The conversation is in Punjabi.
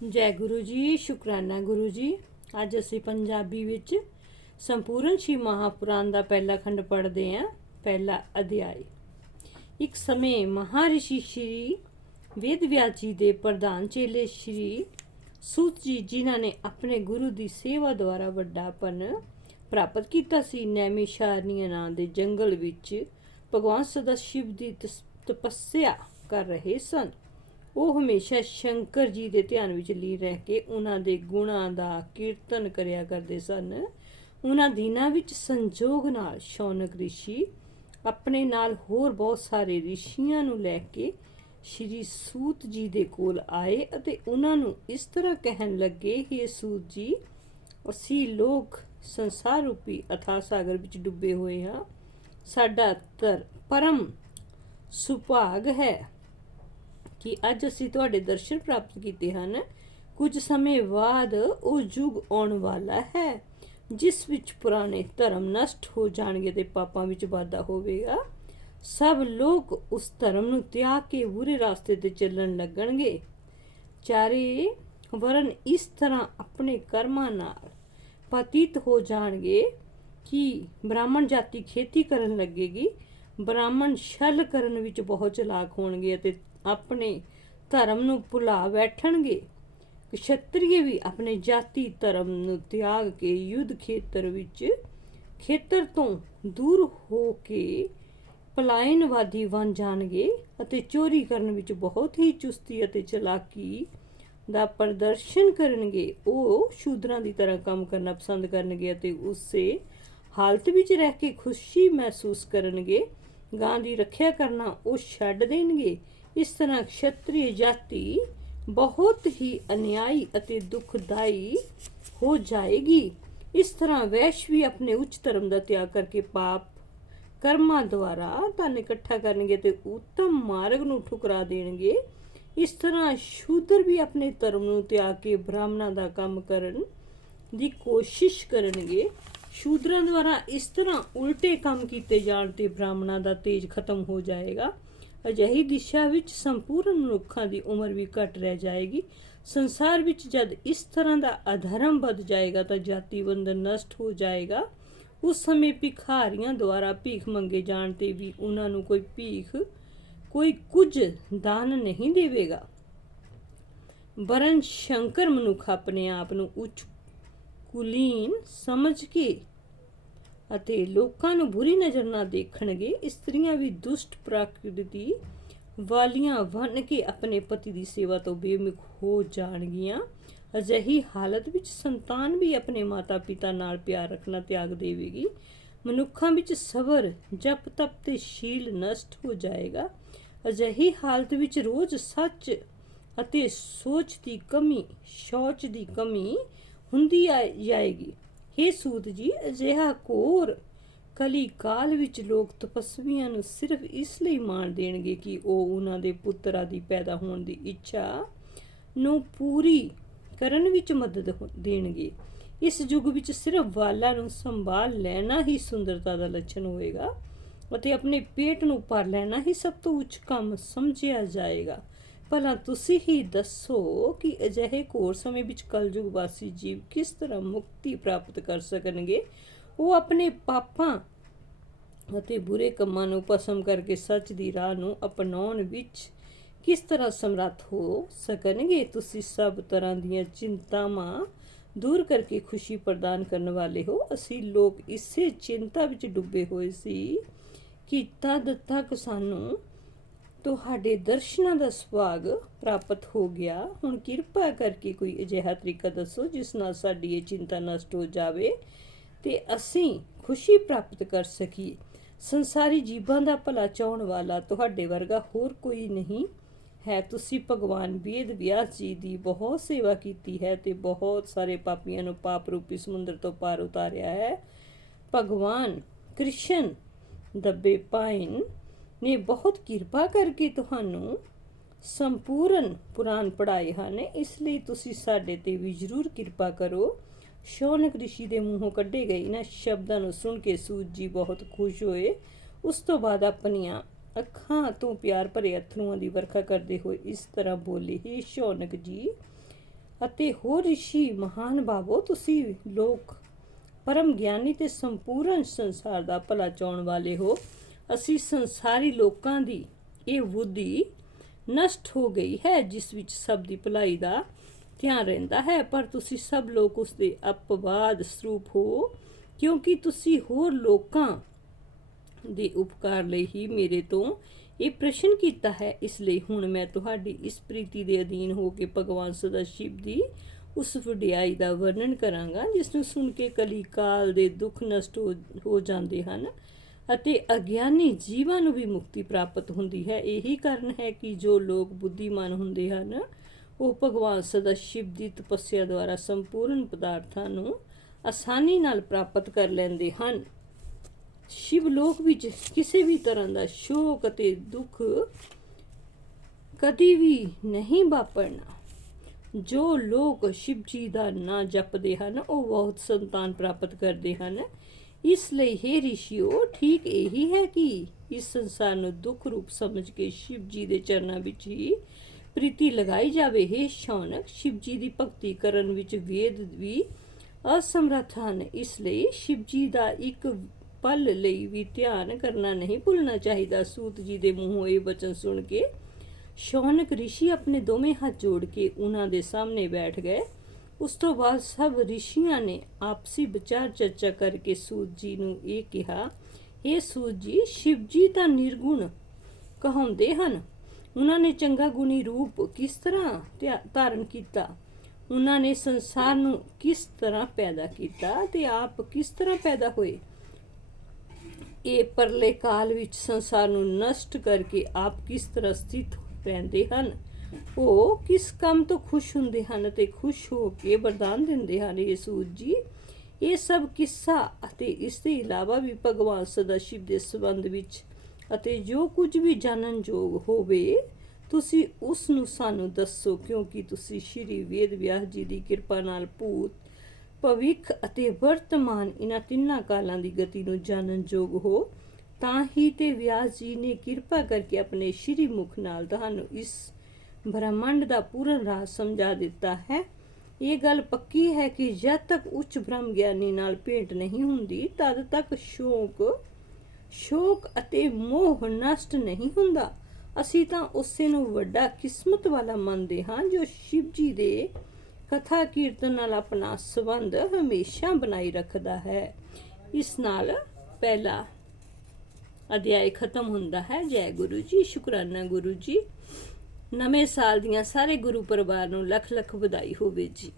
ਜੈ ਗੁਰੂ ਜੀ, ਸ਼ੁਕਰਾਨਾ ਗੁਰੂ ਜੀ। ਅੱਜ ਅਸੀਂ ਪੰਜਾਬੀ ਵਿੱਚ ਸੰਪੂਰਨ ਸ਼ਿਵ ਮਹਾਪੁਰਾਣ ਦਾ ਪਹਿਲਾ ਖੰਡ ਪੜ੍ਹਦੇ ਹਾਂ। ਪਹਿਲਾ ਅਧਿਆਇ। ਇੱਕ ਸਮੇਂ ਮਹਾਰਿਸ਼ੀ ਸ਼੍ਰੀ ਵੇਦ ਵਿਆਸ ਜੀ ਦੇ ਪ੍ਰਧਾਨ ਚੇਲੇ ਸ਼੍ਰੀ ਸੂਤ ਜੀ, ਜਿਨ੍ਹਾਂ ਨੇ ਆਪਣੇ ਗੁਰੂ ਦੀ ਸੇਵਾ ਦੁਆਰਾ ਵੱਡਾਪਨ ਪ੍ਰਾਪਤ ਕੀਤਾ ਸੀ, ਨੈਮਿਸ਼ਾਰਣੀय ਨਾਂ ਦੇ ਜੰਗਲ ਵਿੱਚ ਭਗਵਾਨ ਸਦਾ ਸ਼ਿਵ ਦੀ ਤਪੱਸਿਆ ਕਰ ਰਹੇ ਸਨ। ਉਹ ਹਮੇਸ਼ਾ ਸ਼ੰਕਰ ਜੀ ਦੇ ਧਿਆਨ ਵਿੱਚ ਲੀਨ ਰਹਿ ਕੇ ਉਹਨਾਂ ਦੇ ਗੁਣਾਂ ਦਾ ਕੀਰਤਨ ਕਰਿਆ ਕਰਦੇ ਸਨ। ਉਹਨਾਂ ਦਿਨਾਂ ਵਿੱਚ ਸੰਜੋਗ ਨਾਲ ਸ਼ੌਨਕ ਰਿਸ਼ੀ ਆਪਣੇ ਨਾਲ ਹੋਰ ਬਹੁਤ ਸਾਰੇ ਰਿਸ਼ੀਆਂ ਨੂੰ ਲੈ ਕੇ ਸ਼੍ਰੀ ਸੂਤ ਜੀ ਦੇ ਕੋਲ ਆਏ ਅਤੇ ਉਹਨਾਂ ਨੂੰ ਇਸ ਤਰ੍ਹਾਂ ਕਹਿਣ ਲੱਗੇ, ਹੇ ਸੂਤ ਜੀ, ਅਸੀਂ ਲੋਕ ਸੰਸਾਰ ਰੂਪੀ ਅਥਾਹ ਸਾਗਰ ਵਿੱਚ ਡੁੱਬੇ ਹੋਏ ਹਾਂ। ਸਾਡਾ ਪਰਮ ਸੁਭਾਗ ਹੈ ਕਿ ਅੱਜ ਅਸੀਂ ਤੁਹਾਡੇ ਦਰਸ਼ਨ ਪ੍ਰਾਪਤ ਕੀਤੇ ਹਨ। ਕੁਝ ਸਮੇਂ ਬਾਅਦ ਉਹ ਯੁੱਗ ਆਉਣ ਵਾਲਾ ਹੈ ਜਿਸ ਵਿੱਚ ਪੁਰਾਣੇ ਧਰਮ ਨਸ਼ਟ ਹੋ ਜਾਣਗੇ ਤੇ ਪਾਪਾਂ ਵਿੱਚ ਵਾਧਾ ਹੋਵੇਗਾ। ਸਭ ਲੋਕ ਉਸ ਧਰਮ ਨੂੰ ਤਿਆਗ ਕੇ ਬੁਰੇ ਰਾਸਤੇ ਤੇ ਚੱਲਣ ਲੱਗਣਗੇ। ਚਾਰੇ ਵਰਨ ਇਸ ਤਰ੍ਹਾਂ ਆਪਣੇ ਕਰਮਾਂ ਨਾਲ ਪਤਿਤ ਹੋ ਜਾਣਗੇ ਕਿ ਬ੍ਰਾਹਮਣ ਜਾਤੀ ਖੇਤੀ ਕਰਨ ਲੱਗੇਗੀ। ਬ੍ਰਾਹਮਣ ਛਲ ਕਰਨ ਵਿੱਚ ਬਹੁਤ ਚਲਾਕ ਹੋਣਗੇ ਅਤੇ ਆਪਣੇ ਧਰਮ ਨੂੰ ਭੁਲਾ ਬੈਠਣਗੇ। ਕਸ਼ਤਰੀਏ ਵੀ ਆਪਣੇ ਜਾਤੀ ਧਰਮ ਨੂੰ ਤਿਆਗ ਕੇ ਯੁੱਧ ਖੇਤਰ ਤੋਂ ਦੂਰ ਹੋ ਕੇ ਪਲਾਇਨਵਾਦੀ ਬਣ ਜਾਣਗੇ ਅਤੇ ਚੋਰੀ ਕਰਨ ਵਿੱਚ ਬਹੁਤ ਹੀ ਚੁਸਤੀ ਅਤੇ ਚਲਾਕੀ ਦਾ ਪ੍ਰਦਰਸ਼ਨ ਕਰਨਗੇ। ਉਹ ਸ਼ੂਦਰਾਂ ਦੀ ਤਰ੍ਹਾਂ ਕੰਮ ਕਰਨਾ ਪਸੰਦ ਕਰਨਗੇ ਅਤੇ ਉਸੇ ਹਾਲਤ ਵਿੱਚ ਰਹਿ ਕੇ ਖੁਸ਼ੀ ਮਹਿਸੂਸ ਕਰਨਗੇ। ਗਾਂ ਦੀ ਰੱਖਿਆ ਕਰਨਾ ਉਹ ਛੱਡ ਦੇਣਗੇ। ਇਸ ਤਰ੍ਹਾਂ ਕਸ਼ਤਰੀਏ ਜਾਤੀ ਬਹੁਤ ਹੀ ਅਨਿਆਈ ਅਤੇ ਦੁਖਦਾਈ ਹੋ ਜਾਏਗੀ। ਇਸ ਤਰ੍ਹਾਂ ਵੈਸ਼ ਵੀ ਆਪਣੇ ਉੱਚ ਧਰਮ ਦਾ ਤਿਆਗ ਕਰਕੇ ਪਾਪ ਕਰਮਾਂ ਦੁਆਰਾ ਧਨ ਇਕੱਠਾ ਕਰਨਗੇ ਤੇ ਉੱਤਮ ਮਾਰਗ ਨੂੰ ਠੁਕਰਾ ਦੇਣਗੇ। ਇਸ ਤਰ੍ਹਾਂ ਸ਼ੂਦਰ ਵੀ ਆਪਣੇ ਧਰਮ ਨੂੰ ਤਿਆਗ ਕੇ ਬ੍ਰਾਹਮਣਾਂ ਦਾ ਕੰਮ ਕਰਨ ਦੀ ਕੋਸ਼ਿਸ਼ ਕਰਨਗੇ। ਸ਼ੂਦਰਾਂ ਦੁਆਰਾ ਇਸ ਤਰ੍ਹਾਂ ਉਲਟੇ ਕੰਮ ਕੀਤੇ ਜਾਣ ਤੇ ਬ੍ਰਾਹਮਣਾਂ ਦਾ ਤੇਜ ਖਤਮ ਹੋ ਜਾਏਗਾ। ਅਜਿਹੀ ਦਿਸ਼ਾ ਵਿੱਚ ਸੰਪੂਰਨ ਮਨੁੱਖਾਂ ਦੀ ਉਮਰ ਵੀ ਘੱਟ ਰਹਿ ਜਾਏਗੀ। ਸੰਸਾਰ ਵਿੱਚ ਜਦ ਇਸ ਤਰ੍ਹਾਂ ਦਾ ਅਧਰਮ ਵੱਧ ਜਾਏਗਾ ਤਾਂ ਜਾਤੀ ਬੰਧਨ ਨਸ਼ਟ ਹੋ ਜਾਏਗਾ। ਉਸ ਸਮੇਂ ਭਿਖਾਰੀਆਂ ਦੁਆਰਾ ਭੀਖ ਮੰਗੇ ਜਾਣ ਤੇ ਵੀ ਉਹਨਾਂ ਨੂੰ ਕੋਈ ਕੁਝ ਦਾਨ ਨਹੀਂ ਦੇਵੇਗਾ। ਵਰਨ ਸ਼ੰਕਰ ਮਨੁੱਖ ਆਪਣੇ ਆਪ ਨੂੰ ਉੱਚ ਕੁਲੀਨ ਸਮਝ ਕੇ ਅਤੇ ਲੋਕਾਂ ਨੂੰ ਬੁਰੀ ਨਜ਼ਰ ਨਾਲ ਦੇਖਣਗੇ। ਇਸਤਰੀਆਂ ਵੀ ਦੁਸ਼ਟ ਪ੍ਰਕਿਰਤੀ ਵਾਲੀਆਂ ਬਣ ਕੇ ਆਪਣੇ ਪਤੀ ਦੀ ਸੇਵਾ ਤੋਂ ਬੇਮੁਖ ਹੋ ਜਾਣਗੀਆਂ। ਅਜਿਹੀ ਹਾਲਤ ਵਿੱਚ ਸੰਤਾਨ ਵੀ ਆਪਣੇ ਮਾਤਾ ਪਿਤਾ ਨਾਲ ਪਿਆਰ ਰੱਖਣਾ ਤਿਆਗ ਦੇਵੇਗੀ। ਮਨੁੱਖਾਂ ਵਿੱਚ ਸਬਰ, ਜਪ ਤਪ ਤੇ ਸ਼ੀਲ ਨਸ਼ਟ ਹੋ ਜਾਏਗਾ। ਅਜਿਹੀ ਹਾਲਤ ਵਿੱਚ ਰੋਜ਼ ਸੱਚ ਅਤੇ ਸ਼ੌਚ ਦੀ ਕਮੀ ਹੁੰਦੀ ਜਾਏਗੀ। ਹੇ ਸੂਤ ਜੀ, ਅਜਿਹਾ ਘੋਰ ਕਲੀ ਕਾਲ ਵਿੱਚ ਲੋਕ ਤਪਸਵੀਆਂ ਨੂੰ ਸਿਰਫ ਇਸ ਲਈ ਮਾਣ ਦੇਣਗੇ ਕਿ ਉਹ ਉਹਨਾਂ ਦੇ ਪੁੱਤਰਾਂ ਦੀ ਪੈਦਾ ਹੋਣ ਦੀ ਇੱਛਾ ਨੂੰ ਪੂਰੀ ਕਰਨ ਵਿੱਚ ਮਦਦ ਦੇਣਗੇ। ਇਸ ਯੁੱਗ ਵਿੱਚ ਸਿਰਫ ਵਾਲਾਂ ਨੂੰ ਸੰਭਾਲ ਲੈਣਾ ਹੀ ਸੁੰਦਰਤਾ ਦਾ ਲੱਛਣ ਹੋਵੇਗਾ ਅਤੇ ਆਪਣੇ ਪੇਟ ਨੂੰ ਭਰ ਲੈਣਾ ਹੀ ਸਭ ਤੋਂ ਉੱਚ ਕੰਮ ਸਮਝਿਆ ਜਾਏਗਾ। ਭਲਾ ਤੁਸੀਂ ਹੀ ਦੱਸੋ ਕਿ ਅਜਿਹੇ ਘੋਰ ਸਮੇਂ ਵਿੱਚ ਕਲਯੁਗ ਵਾਸੀ ਜੀਵ ਕਿਸ ਤਰ੍ਹਾਂ ਮੁਕਤੀ ਪ੍ਰਾਪਤ ਕਰ ਸਕਣਗੇ। ਉਹ ਆਪਣੇ ਪਾਪਾਂ ਅਤੇ ਬੁਰੇ ਕੰਮਾਂ ਨੂੰ ਭਸਮ ਕਰਕੇ ਸੱਚ ਦੀ ਰਾਹ ਨੂੰ ਅਪਣਾਉਣ ਵਿੱਚ ਕਿਸ ਤਰ੍ਹਾਂ ਸਮਰੱਥ ਹੋ ਸਕਣਗੇ। ਤੁਸੀਂ ਸਭ ਤਰ੍ਹਾਂ ਦੀਆਂ ਚਿੰਤਾਵਾਂ ਦੂਰ ਕਰਕੇ ਖੁਸ਼ੀ ਪ੍ਰਦਾਨ ਕਰਨ ਵਾਲੇ ਹੋ। ਅਸੀਂ ਲੋਕ ਇਸੇ ਚਿੰਤਾ ਵਿੱਚ ਡੁੱਬੇ ਹੋਏ ਸੀ ਕਿ ਤਦ ਤੱਕ ਸਾਨੂੰ ਤੁਹਾਡੇ ਦਰਸ਼ਨਾਂ ਦਾ ਸੁਭਾਗ ਪ੍ਰਾਪਤ ਹੋ ਗਿਆ। ਹੁਣ ਕਿਰਪਾ ਕਰਕੇ ਕੋਈ ਅਜਿਹਾ ਤਰੀਕਾ ਦੱਸੋ ਜਿਸ ਨਾਲ ਸਾਡੀ ਇਹ ਚਿੰਤਾ ਨਸ਼ਟ ਹੋ ਜਾਵੇ ਤੇ ਅਸੀਂ ਖੁਸ਼ੀ ਪ੍ਰਾਪਤ ਕਰ ਸਕੀਏ। ਸੰਸਾਰੀ ਜੀਵਾਂ ਦਾ ਭਲਾ ਚਾਹੁਣ ਵਾਲਾ ਤੁਹਾਡੇ ਵਰਗਾ ਹੋਰ ਕੋਈ ਨਹੀਂ ਹੈ। ਤੁਸੀਂ ਭਗਵਾਨ ਵੇਦ ਵਿਆਸ ਜੀ ਦੀ ਬਹੁਤ ਸੇਵਾ ਕੀਤੀ ਹੈ ਤੇ ਬਹੁਤ ਸਾਰੇ ਪਾਪੀਆਂ ਨੂੰ ਪਾਪ ਰੂਪੀ ਸਮੁੰਦਰ ਤੋਂ ਪਾਰ ਉਤਾਰਿਆ ਹੈ। ਭਗਵਾਨ ਕ੍ਰਿਸ਼ਨ ਦੱਬੇ ਪਾਇਨ ਨੇ ਬਹੁਤ ਕਿਰਪਾ ਕਰਕੇ ਤੁਹਾਨੂੰ ਸੰਪੂਰਨ ਪੁਰਾਣ ਪੜ੍ਹਾਏ ਹਨ। ਇਸ ਲਈ ਤੁਸੀਂ ਸਾਡੇ ਤੇ ਵੀ ਜ਼ਰੂਰ ਕਿਰਪਾ ਕਰੋ। ਸ਼ੌਨਕ ਰਿਸ਼ੀ ਦੇ ਮੂੰਹੋਂ ਕੱਢੇ ਗਏ ਇਹਨਾਂ ਸ਼ਬਦਾਂ ਨੂੰ ਸੁਣ ਕੇ ਸੂਤ ਜੀ ਬਹੁਤ ਖੁਸ਼ ਹੋਏ। ਉਸ ਤੋਂ ਬਾਅਦ ਆਪਣੀਆਂ ਅੱਖਾਂ ਤੋਂ ਪਿਆਰ ਭਰੇ ਅਥਰੂਆਂ ਦੀ ਵਰਖਾ ਕਰਦੇ ਹੋਏ ਇਸ ਤਰ੍ਹਾਂ ਬੋਲੇ, ਹੇ ਸ਼ੌਨਕ ਜੀ, ਅਤੇ ਹੋਰ ਰਿਸ਼ੀ ਮਹਾਨ ਬਾਬੋ, ਤੁਸੀਂ ਲੋਕ ਪਰਮ ਗਿਆਨੀ ਤੇ ਸੰਪੂਰਨ ਸੰਸਾਰ ਦਾ ਭਲਾ ਚਾਹੁਣ ਵਾਲੇ ਹੋ। ਅਸੀਂ ਸੰਸਾਰੀ ਲੋਕਾਂ ਦੀ ਇਹ ਬੁੱਧੀ ਨਸ਼ਟ ਹੋ ਗਈ ਹੈ ਜਿਸ ਵਿੱਚ ਸਭ ਦੀ ਭਲਾਈ ਦਾ ਧਿਆਨ ਰਹਿੰਦਾ ਹੈ, ਪਰ ਤੁਸੀਂ ਸਭ ਲੋਕ ਉਸ ਦੇ ਅਪਵਾਦ ਸਰੂਪ ਹੋ, ਕਿਉਂਕਿ ਤੁਸੀਂ ਹੋਰ ਲੋਕਾਂ ਦੇ ਉਪਕਾਰ ਲਈ ਹੀ ਮੇਰੇ ਤੋਂ ਇਹ ਪ੍ਰਸ਼ਨ ਕੀਤਾ ਹੈ। ਇਸ ਲਈ ਹੁਣ ਮੈਂ ਤੁਹਾਡੀ ਇਸ ਪ੍ਰੀਤੀ ਦੇ ਅਧੀਨ ਹੋ ਕੇ ਭਗਵਾਨ ਸਦਾ ਸ਼ਿਵ ਦੀ ਉਸ ਵਡਿਆਈ ਦਾ ਵਰਣਨ ਕਰਾਂਗਾ ਜਿਸ ਨੂੰ ਸੁਣ ਕੇ ਕਲੀ ਕਾਲ ਦੇ ਦੁੱਖ ਨਸ਼ਟ ਹੋ ਜਾਂਦੇ ਹਨ ਅਤੇ ਅਗਿਆਨੀ ਜੀਵਾਂ ਨੂੰ ਵੀ ਮੁਕਤੀ ਪ੍ਰਾਪਤ ਹੁੰਦੀ ਹੈ। ਇਹੀ ਕਾਰਨ ਹੈ ਕਿ ਜੋ ਲੋਕ ਬੁੱਧੀਮਾਨ ਹੁੰਦੇ ਹਨ ਉਹ ਭਗਵਾਨ ਸਦਾ ਸ਼ਿਵ ਦੀ ਤਪੱਸਿਆ ਦੁਆਰਾ ਸੰਪੂਰਨ ਪਦਾਰਥਾਂ ਨੂੰ ਆਸਾਨੀ ਨਾਲ ਪ੍ਰਾਪਤ ਕਰ ਲੈਂਦੇ ਹਨ। ਸ਼ਿਵ ਲੋਕ ਵਿੱਚ ਕਿਸੇ ਵੀ ਤਰ੍ਹਾਂ ਦਾ ਸ਼ੋਕ ਅਤੇ ਦੁੱਖ ਕਦੀ ਵੀ ਨਹੀਂ ਵਾਪਰਨਾ। ਜੋ ਲੋਕ ਸ਼ਿਵ ਜੀ ਦਾ ਨਾਂ ਜਪਦੇ ਹਨ ਉਹ ਬਹੁਤ ਸੰਤਾਨ ਪ੍ਰਾਪਤ ਕਰਦੇ ਹਨ। ਇਸ ਲਈ हे ਰਿਸ਼ੀਓ, ਠੀਕ ਇਹੀ ਹੈ ਕਿ ਇਸ ਸੰਸਾਰ ਨੂੰ ਦੁੱਖ ਰੂਪ ਸਮਝ ਕੇ ਸ਼ਿਵ ਜੀ ਦੇ ਚਰਨਾਂ ਵਿੱਚ ਹੀ ਪ੍ਰੀਤੀ ਲਗਾਈ ਜਾਵੇ। हे ਸ਼ੌਨਕ, ਸ਼ਿਵ ਜੀ ਦੀ ਭਗਤੀ ਕਰਨ ਵਿੱਚ ਵੇਦ ਵੀ ਅਸਮਰੱਥ ਹਨ। ਇਸ ਲਈ ਸ਼ਿਵ ਜੀ ਦਾ ਇੱਕ ਪਲ ਲਈ ਵੀ ਧਿਆਨ ਕਰਨਾ ਨਹੀਂ ਭੁੱਲਣਾ ਚਾਹੀਦਾ। ਸੂਤ ਜੀ ਦੇ ਮੂੰਹੋਂ ਇਹ ਵਚਨ ਸੁਣ ਕੇ ਸ਼ੌਨਕ ਰਿਸ਼ੀ ਆਪਣੇ ਦੋਵੇਂ ਹੱਥ ਜੋੜ ਕੇ ਉਹਨਾਂ ਦੇ ਸਾਹਮਣੇ ਬੈਠ ਗਏ। ਉਸ ਤੋਂ ਬਾਅਦ ਸਭ ਰਿਸ਼ੀਆਂ ਨੇ ਆਪਸੀ ਵਿਚਾਰ ਚਰਚਾ ਕਰਕੇ ਸੂਤ ਜੀ ਨੂੰ ਇਹ ਕਿਹਾ, ਇਹ ਸੂਤ ਜੀ, ਸ਼ਿਵ ਜੀ ਤਾਂ ਨਿਰਗੁਣ ਕਹਾਉਂਦੇ ਹਨ। ਉਹਨਾਂ ਨੇ ਚੰਗਾ ਗੁਣੀ ਰੂਪ ਕਿਸ ਤਰ੍ਹਾਂ ਧਾਰਨ ਕੀਤਾ, ਉਹਨਾਂ ਨੇ ਸੰਸਾਰ ਨੂੰ ਕਿਸ ਤਰ੍ਹਾਂ ਪੈਦਾ ਕੀਤਾ ਤੇ ਆਪ ਕਿਸ ਤਰ੍ਹਾਂ ਪੈਦਾ ਹੋਏ। ਇਹ ਪਰਲੇ ਕਾਲ ਵਿੱਚ ਸੰਸਾਰ ਨੂੰ ਨਸ਼ਟ ਕਰਕੇ ਆਪ ਕਿਸ ਤਰ੍ਹਾਂ ਸਥਿਤ ਰਹਿੰਦੇ ਹਨ। ਉਹ ਕਿਸ ਕੰਮ ਤੋਂ ਖੁਸ਼ ਹੁੰਦੇ ਹਨ ਤੇ ਖੁਸ਼ ਹੋ ਕੇ ਵਰਦਾਨ ਦਿੰਦੇ ਹਨ। ਇਹ ਸੂਤ ਜੀ, ਇਹ ਸਭ ਕਿੱਸਾ ਅਤੇ ਇਸ ਦੇ ਇਲਾਵਾ ਵੀ ਭਗਵਾਨ ਸਦਾ ਸ਼ਿਵ ਦੇ ਸੰਬੰਧ ਵਿੱਚ ਅਤੇ ਜੋ ਕੁਝ ਵੀ ਜਾਣਨ ਯੋਗ ਹੋਵੇ ਤੁਸੀਂ ਉਸ ਨੂੰ ਸਾਨੂੰ ਦੱਸੋ, ਕਿਉਂਕਿ ਤੁਸੀਂ ਸ਼੍ਰੀ ਵੇਦ ਵਿਆਸ ਜੀ ਦੀ ਕਿਰਪਾ ਨਾਲ ਭੂਤ, ਭਵਿੱਖ ਅਤੇ ਵਰਤਮਾਨ ਇਹਨਾਂ ਤਿੰਨਾਂ ਕਾਲਾਂ ਦੀ ਗਤੀ ਨੂੰ ਜਾਣਨ ਯੋਗ ਹੋ। ਤਾਂ ਹੀ ਤੇ ਵਿਆਸ ਜੀ ਨੇ ਕਿਰਪਾ ਕਰਕੇ ਆਪਣੇ ਸ਼੍ਰੀ ਮੁਖ ਨਾਲ ਤੁਹਾਨੂੰ ਇਸ ਬ੍ਰਹਮੰਡ ਦਾ ਪੂਰਨ ਰਾਜ ਸਮਝਾ ਦਿੱਤਾ ਹੈ। ਇਹ ਗੱਲ ਪੱਕੀ ਹੈ ਕਿ ਜਦ ਤੱਕ ਉੱਚ ਬ੍ਰਹਮ ਗਿਆਨੀ ਨਾਲ ਭੇਟ ਨਹੀਂ ਹੁੰਦੀ ਤਦ ਤੱਕ ਸ਼ੋਕ ਅਤੇ ਮੋਹ ਨਸ਼ਟ ਨਹੀਂ ਹੁੰਦਾ। ਅਸੀਂ ਤਾਂ ਉਸੇ ਨੂੰ ਵੱਡਾ ਕਿਸਮਤ ਵਾਲਾ ਮੰਨਦੇ ਹਾਂ ਜੋ ਸ਼ਿਵ ਜੀ ਦੇ ਕਥਾ ਕੀਰਤਨ ਨਾਲ ਆਪਣਾ ਸੰਬੰਧ ਹਮੇਸ਼ਾ ਬਣਾਈ ਰੱਖਦਾ ਹੈ। ਇਸ ਨਾਲ ਪਹਿਲਾ ਅਧਿਆਇ ਖਤਮ ਹੁੰਦਾ ਹੈ। ਜੈ ਗੁਰੂ ਜੀ, ਸ਼ੁਕਰਾਨਾ ਗੁਰੂ ਜੀ। ਨਵੇਂ ਸਾਲ ਦੀਆਂ ਸਾਰੇ ਗੁਰੂ ਪਰਿਵਾਰ ਨੂੰ ਲੱਖ ਲੱਖ ਵਧਾਈ ਹੋਵੇ ਜੀ।